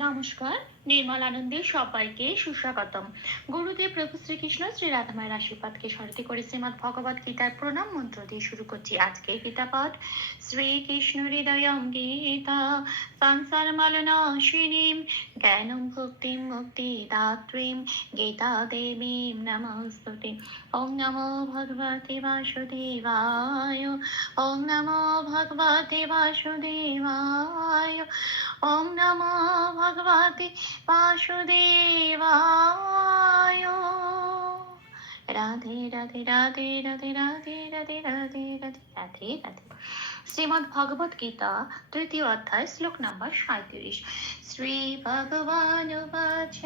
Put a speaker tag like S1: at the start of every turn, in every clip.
S1: নমস্কার, নির্মল আনন্দে সবাইকে সুস্বাগতম। গুরুদেব প্রভু শ্রীকৃষ্ণ শ্রী রাধামায়ের আশীর্বাদকে স্মরণে করে শ্রীমদ ভগবত গীতার প্রণাম মন্ত্র দিয়ে শুরু করছি আজকের গীতা পাঠ শ্রীকৃষ্ণ হৃদয়ম গীতা, সংসার মালনাশিনীম জ্ঞানম ভক্তিম মুক্তি দাত্রীম, গীতা দেবীম নমস্তুতে। ওম নমো ভগবতে বাসুদেবায়, ওম নমো ভগবতে বাসুদেবায়, ওম নমো ভগবতে বাসুদেবায় রাধে রাধে রাধে রাধে রাধে রাধে রাধে রাধে রাধে রাধে শ্রীমদ ভগবত গীতা তৃতীয় অধ্যায় শ্লোক নাম্বার সাঁত্রিশ শ্রী ভগবান বাচ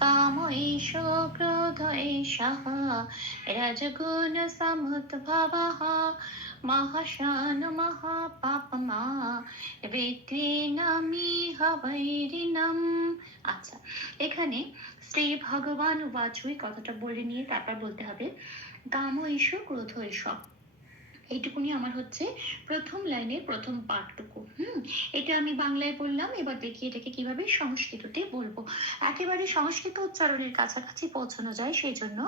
S1: কামৈষ ক্রোধৈষः रजगुणसमुद्भवः महाशान् মহাপাপমা বিদ্রিনামিহ বৈরিনম আচ্ছা এখানে শ্রী ভগবান বাজুই কথাটা বলে নিয়ে তারপর বলতে হবে কাম ঈশ্ব ক্রোধ ঈশ্বর এইটুকুনি আমার হচ্ছে প্রথম লাইনের প্রথম পাঠটুকু, হুম? এটা আমি বাংলায় বললাম, এবার দেখি এটাকে কীভাবে সংস্কৃততে বলব। একেবারে সংস্কৃত উচ্চারণের কাছাকাছি পৌঁছানো যায় সেই জন্য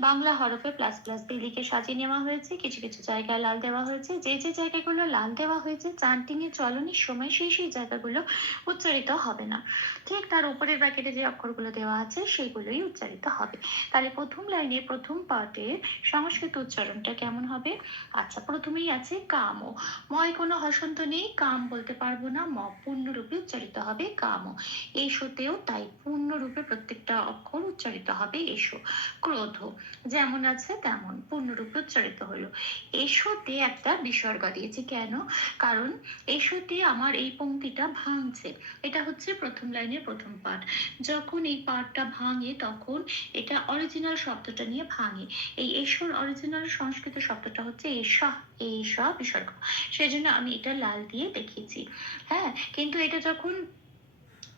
S1: বাংলা হরফে প্লাস প্লাস দিয়ে লিখে সাজিয়ে নেওয়া হয়েছে, কিছু কিছু জায়গায় লাল দেওয়া হয়েছে, যে যে জায়গাগুলো লাল দেওয়া হয়েছে চান্টিং এর চলনের সময়, সেই সেই জায়গাগুলো উচ্চারিত হবে না। ঠিক তার উপরের ব্র্যাকেটে যে অক্ষরগুলো দেওয়া আছে সেইগুলোই উচ্চারিত হবে। তাহলে প্রথম লাইনে প্রথম পার্টে সংস্কৃত উচ্চারণটা কেমন হবে? আচ্ছা প্রথমেই আছে কাম। ময় কোনো হসন্ত নেই, কাম বলতে পারব না, ম পূর্ণরূপে উচ্চারিত হবে কাম। এসোতেও তাই পূর্ণরূপে প্রত্যেকটা অক্ষর উচ্চারিত হবে এসো। ক্রোধ, যেমন আছে তেমন পূর্ণরূপে উচ্চারিত হলো। এসোতে একটা বিসর্গ দিয়েছি। কেন? কারণ এসোতে আমার এই পংক্তিটা ভাঙছে। এটা হচ্ছে প্রথম লাইনের প্রথম পাঠ। যখন এই পাঠটা ভাঙে, তখন এটা অরিজিনাল শব্দটা নিয়ে ভাঙে। এই এসোর অরিজিনাল সংস্কৃত শব্দটা হচ্ছে এসা। এই সব বিসর্গ। সেজন্য আমি এটা লাল দিয়ে দেখিয়েছি। হ্যাঁ কিন্তু এটা যখন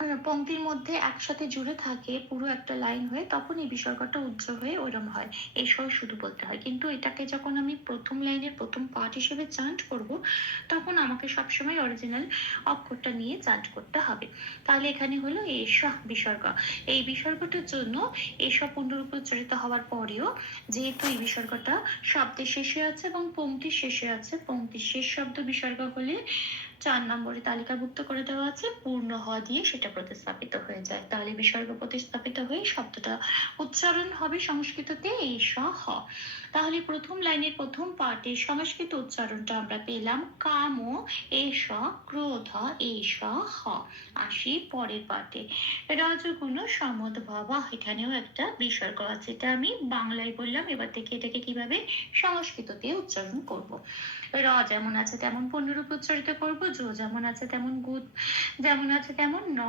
S1: পংক্তির মধ্যে একসাথে জুড়ে থাকে পুরো একটা লাইন হয়ে তখন এই বিসর্গটা উজ্জ্বল হয়ে ওরম হয়। এই সব শুধু বলতে হয়। কিন্তু এটাকে যখন আমি প্রথম লাইনের প্রথম পার্ট হিসেবে চান্ট করব, তখন আমাকে সবসময় অরিজিনাল অক্ষরটা নিয়ে চান্ট করতে হবে। তাহলে এখানে হলো এসা বিসর্গ। এই বিসর্গটার জন্য এসব পূর্ণরূপে উচ্চারিত হওয়ার পরেও যেহেতু এই বিসর্গটা শব্দের শেষে আছে এবং পংক্তির শেষে আছে পংক্তির শেষ শব্দ বিসর্গ হলে চার নম্বরে তালিকাভুক্ত করে দেওয়া আছে, পূর্ণ হ দিয়ে সেটা প্রতিস্থাপিত হয়ে যায়। তাহলে বিসর্গ প্রতিস্থাপিত হয়ে শব্দটা উচ্চারণ হবে সংস্কৃততে এই স, হ। তাহলে প্রথম লাইনের প্রথম পার্টে সংস্কৃত উচ্চারণটা আমরা পেলাম কাম এস ক্রোধ এস হ। আসি পরের পার্টে। রজগুণ সমদ্ভব এখানেও একটা বিসর্গ আছে, এটা আমি বাংলায় বললাম, এবার থেকে এটাকে কীভাবে সংস্কৃততে উচ্চারণ করব। র যেমন আছে তেমন পূর্ণরূপ উচ্চারিত করব, জ যেমন আছে তেমন গুদ, যেমন আছে তেমন ন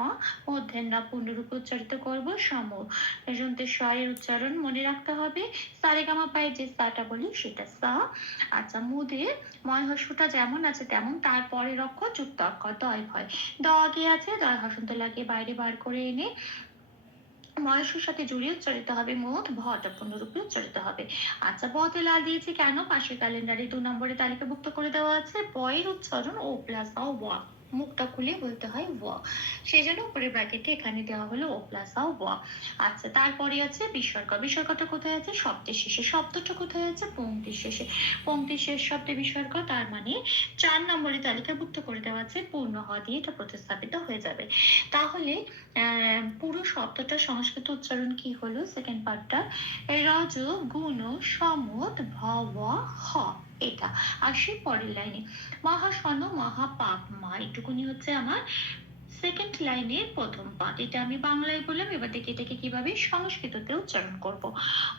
S1: মধ্যের না পূর্ণরূপ উচ্চারিত করব, সম। এজন্তে স এর উচ্চারণ মনে রাখতে হবে। সারেগামা পায়ে যে সাটা বলি, সেটা সা। আচ্ছা মুদে ময় হস্যটা যেমন আছে তেমন তারপরের অক্ষর যুক্ত অক্ষর দয়, ভয়। দ আগে আছে, দয়, হসন্ত লাগিয়ে বাইরে বার করে এনে ময়সের সাথে জড়িয়ে উচ্চারিত হবে মোট ভটা পূর্ণরূপে উচ্চারিত হবে। আচ্ছা বতে লাল দিয়েছি কেন? পাশের ক্যালেন্ডারে দু নম্বরে তালিকাভুক্ত করে দেওয়া আছে। বয়ের উচ্চারণ ও প্লাস অ ওয়া মুখটা খুলে বলতে হয় ও সেই জন্য উপরের ব্র্যাকেটে এখানে দেওয়া হলো ও প্লাস অ ওয়া আচ্ছা তারপরে আছে বিসর্গ। বিসর্গটা কোথায় আছে? শব্দের শেষে। শব্দটা কোথায় আছে? পংক্তির শেষে। পংক্তির শেষ শব্দে বিসর্গ, তার মানে চার নম্বরে তালিকাভুক্ত করে দেওয়া আছে, পূর্ণ হ দিয়ে এটা প্রতিস্থাপিত হয়ে যাবে। তাহলে পুরো শব্দটা সংস্কৃত উচ্চারণ কি হলো? সেকেন্ড পার্টটা রজ, গুণ, সমদ, ভব, হ। এটা। আসি পরের লাইনে মহাশন মহাপাপ মা। এটুকুনি হচ্ছে আমার সেকেন্ড লাইনের প্রথম পার্ট এটা আমি বাংলায় বললাম, এবার দেখি এটাকে কীভাবে সংস্কৃততে উচ্চারণ করব।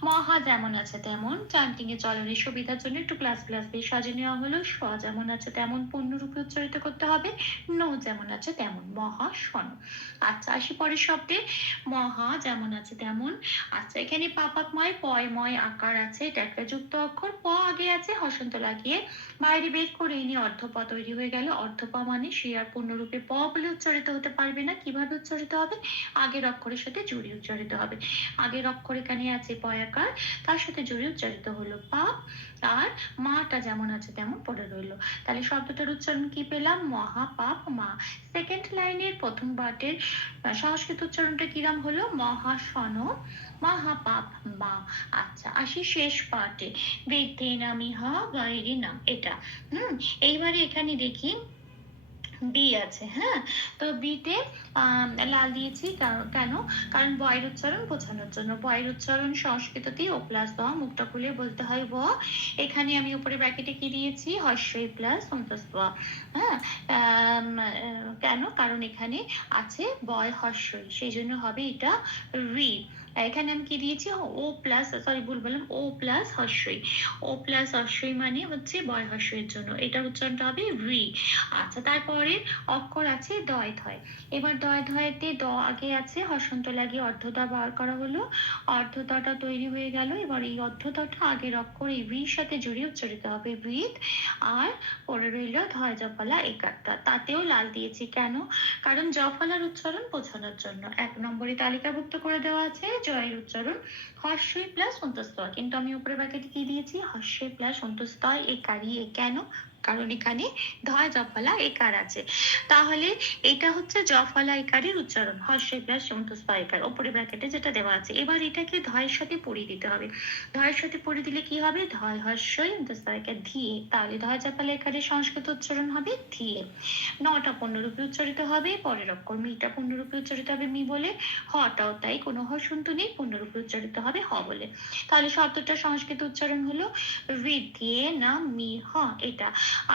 S1: মহা যেমন আছে তেমন চান্টিং এ চলনের সুবিধার জন্য একটু প্লাস প্লাস দিয়ে সাজিয়ে নেওয়া হলো। স যেমন আছে তেমন, পূর্ণরূপে উচ্চারিত করতে হবে। ন যেমন আছে তেমন, মহা শন আচ্ছা আসি পরের শব্দে। মহা যেমন আছে তেমন। আচ্ছা এখানে পাপাকময় পয়ময় আকার আছে, এটা একটা যুক্ত অক্ষর। প আগে আছে, হসন্ত লাগিয়ে বাইরে বের করে এনে অর্ধপ তৈরি হয়ে গেল। অর্ধপ মানে সে আর পূর্ণরূপে প বলে উচ্চারিত উচ্চারিত হতে পারবে না, কীভাবে উচ্চারিত হবে? আগের অক্ষরের সাথে জুড়ে উচ্চারিত হবে। আগের অক্ষর এখানে আছে পয়াকার তার সাথে জুড়ে উচ্চারিত হলো পাপ আর মাটা যেমন আছে তেমন পড়ে রইল। তাহলে শব্দটার উচ্চারণ কি পেলাম? মহাপাপ মা। সেকেন্ড লাইনের প্রথম পার্টের সংস্কৃত উচ্চারণটা কিরাম হলো? মহাসন, মহাপাপ মা। আচ্ছা আসি শেষ পার্টে বৃদ্ধে নামিহা গাইরি নাম। এটা, হম? এইবারে এখানে দেখি বি আছে হ্যাঁ? তো বিতে লাল দিয়েছি কেন কারণ বয়ের উচ্চারণ বোঝানোর জন্য। বয়ের উচ্চারণ সংস্কৃততে ও প্লাস দ, মুখটা খুলে বলতে হয় ব। এখানে আমি উপরে ব্র্যাকেটে কি দিয়েছি? হর্ষই প্লাস অন্তস ব হ্যাঁ? কেন? কারণ এখানে আছে বয় হর্ষই, সেই জন্য হবে এটা রি। এখানে আমি কি দিয়েছি? ও প্লাস সরি ভুল বললাম, ও প্লাস হর্ষই। ও প্লাস হর্ষই মানে হচ্ছে বয় হর্ষের জন্য। এটা উচ্চারণটা হবে রি। আচ্ছা তারপরে অক্ষর আছে দয় ধয়। এবার দয় ধয়তে দ আগে আছে হসন্ত লাগিয়ে অর্ধদা বার করা হলো। অর্ধদটা তৈরি হয়ে গেল। এবার এই অর্ধদটা আগের অক্ষর এই ভির সাথে জড়িয়ে উচ্চারিত হবে বৃত আর পরে রইল ধয়, জফলা একারটা তাতেও লাল দিয়েছি। কেন? কারণ জফলার উচ্চারণ বোঝানোর জন্য। এক নম্বরে তালিকাভুক্ত করে দেওয়া আছে জয়ের উচ্চারণ, হর্ষই প্লাস অন্তস্তয় কিন্তু আমি উপরে বাক্যটি কি দিয়েছি? হর্ষই প্লাস অন্তস্তয় কারি এ কেন? কারণ এখানে ধয় জফলা একার আছে। তাহলে এটা হচ্ছে জফলা একারের উচ্চারণ। হর্ষই প্লাস অন্তস্থ একার ওপরে ব্র্যাকেটে যেটা দেওয়া আছে। এবার এটাকে ধয়ের সাথে পড়িয়ে দিতে হবে। ধয়ের সাথে পড়িয়ে দিলে কি হবে? ধয় হর্ষই একার ধিয়ে তাহলে ধয় জফলা একারের সংস্কৃত উচ্চারণ হবে ধিয়ে নটা পূর্ণরূপে উচ্চারিত হবে পরের অক্ষর মিটা পূর্ণরূপে উচ্চারিত হবে মি বলে। হটাও তাই কোনো হসন্ত নেই পূর্ণরূপে উচ্চারিত হবে হ বলে। তাহলে শব্দটার সংস্কৃত উচ্চারণ হলো রিধিয়ে না, মি, হ, এটা।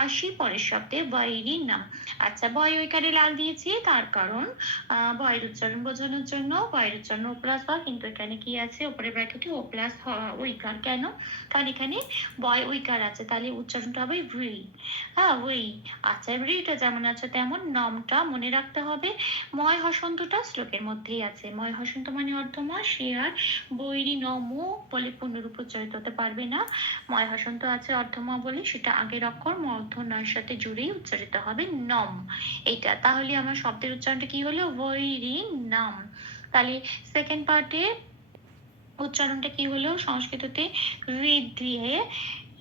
S1: আসি পরের শব্দে বয়েরই নাম। আচ্ছা বয় ওইকারে লাল দিয়েছি, তার কারণ বয়ের উচ্চারণ বোঝানোর জন্য বয়ের উচ্চারণ ও প্লাস হয়, কিন্তু এখানে কি আছে? উপরে ব্র্যাকেটে ও প্লাস ওইকার কেন? কারণ এখানে বয় ওইকার আছে, তাহলে উচ্চারণটা হবে রি হ্যাঁ ওই আচ্ছা রিটা যেমন আছে তেমন নমটা মনে রাখতে হবে। ময় হসন্তটা শ্লোকের মধ্যেই আছে। ময় হসন্ত মানে অর্ধময়, সে আর বৈরি নম বলে পূর্ণরূপ উচ্চারিত হতে পারবে না। ময় হসন্ত আছে অর্ধম বলে, সেটা আগের অক্ষর মধ্য নয়ের সাথে জুড়েই উচ্চারিত হবে নম। এটা তাহলে আমার শব্দের উচ্চারণটা কি হলো? বৈরি নাম। তাহলে সেকেন্ড পার্টে উচ্চারণটা কি হলো? সংস্কৃততে রিদ্ধিয়ে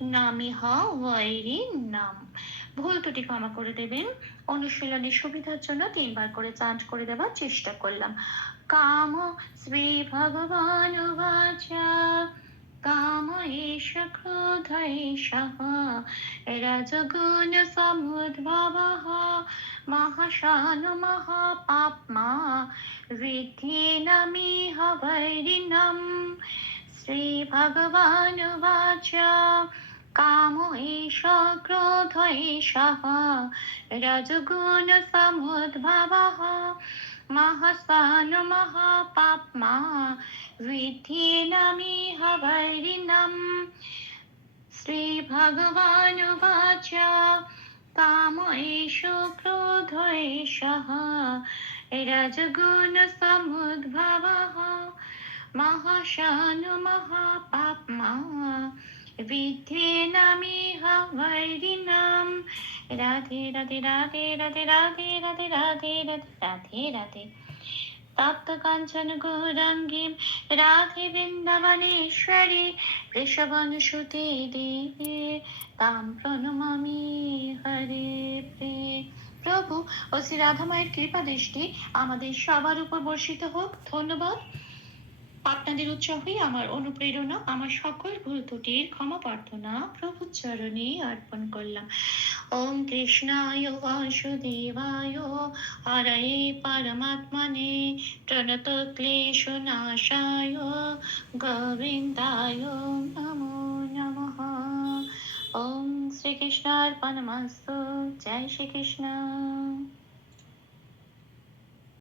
S1: নামিহ ওয়াইরি নাম। ভুল ত্রুটি ক্ষমা করে দেবেন। অনুশীলনের সুবিধার জন্য তিনবার করে চান্ট করে দেওয়ার চেষ্টা করলাম। কাম শ্রী ভগবান বাচা। काम एष क्रोध एषः रजगुणसमुद्भवः महाशानुमहापाप्मा विद्धेनमिह वैरिणम् श्रीभगवानुवाच काम एष क्रोध एषः रजगुणसमुद्भवः महसानुमहापाप्मा विध्येनमिह वैरिणम् श्रीभगवानुवाच काम एष क्रोध एषः रजगुणसमुद्भवः महाशानु महापाप्मा विध्येनमिह वैरिणाम् রাধে রাধে রাধে রাধে রাধে রাধে রাধে রাধে রাধে রাধে তপ্ত কাঞ্চন গৌরাঙ্গীম রাধে বৃন্দাবনেশ্বরী ঋষভনুসুতে দেবে তাম প্রণমামি হরে প্রে প্রভু ও শ্রী রাধামায়ের কৃপা দৃষ্টি আমাদের সবার উপর বর্ষিত হোক ধন্যবাদ আপনাদের উৎসাহই আমার অনুপ্রেরণা, আমার সকল ভুল ত্রুটির ক্ষমা প্রার্থনা প্রভু চরণে অর্পণ করলাম। ওম কৃষ্ণায় বাসুদেবায় হরয়ে পরমাত্মনে প্রণত ক্লেশ নাশায় গোবিন্দায় নমো নমঃ। ওম শ্রীকৃষ্ণার্পণমস্তু, জয় শ্রীকৃষ্ণ।